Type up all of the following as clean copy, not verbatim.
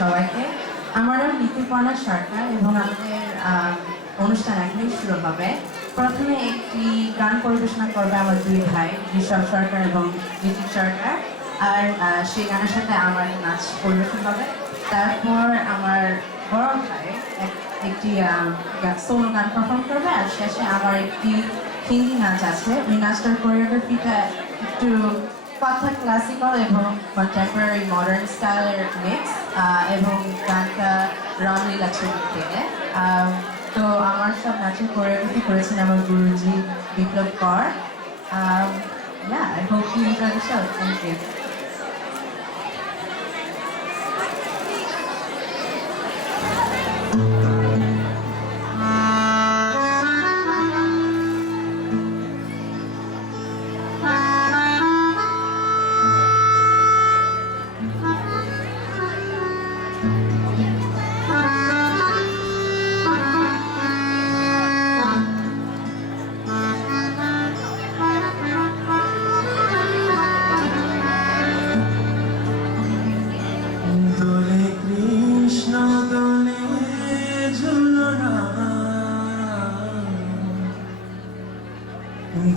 সবাইকে। আমার নাম ঋতুপর্ণা সরকার এবং আমাদের অনুষ্ঠান এখনই শুরু হবে। প্রথমে একটি গান পরিবেশনা করবে আমার দুই ভাই ঋষভ সরকার এবং ঋতিক সরকার, আর সেই গানের সাথে আমার নাচ পরিবেশন হবে। তারপর আমার বড় ভাই একটি সোলো গান পারফর্ম করবে, আর শেষে আমার একটি হিন্দি নাচ আছে। ওই নাচটার কোরিওগ্রাফিটা একটু কথা ক্লাসিক্যাল এবং কন্টেম্পোরারি মডার্ন স্টাইলের মিক্স, এবং গানটা রামলীলা ছবি থেকে। তো আমার সব নাচের কোরিওগ্রাফি করেছেন আমার গুরুজি বিপ্লব কর। I hope you enjoy the show. Thank you.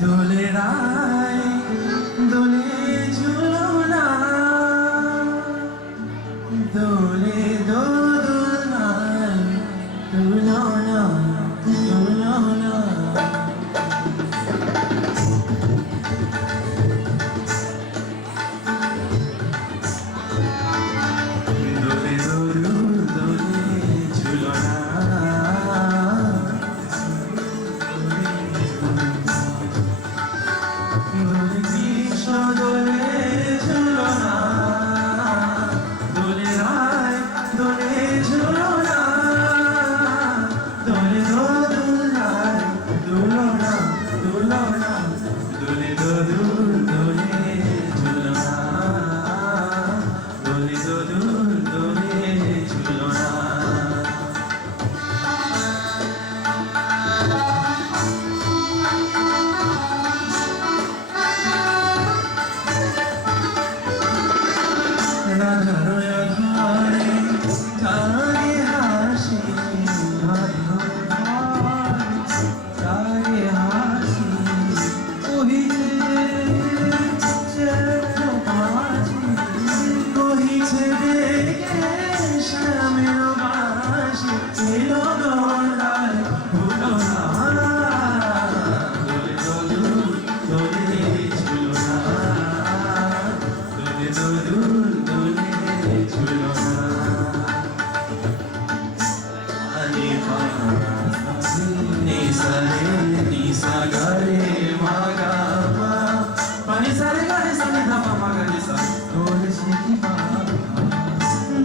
দোলে রায় দোলে ঝুলনা দোলে দোলনায় দুলনা দুলনা দোলে দোল দোলে ঝুলনা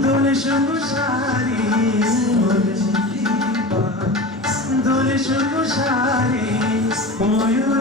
দোলে সুকুশারি দোলে সুকুশারি ময়ূর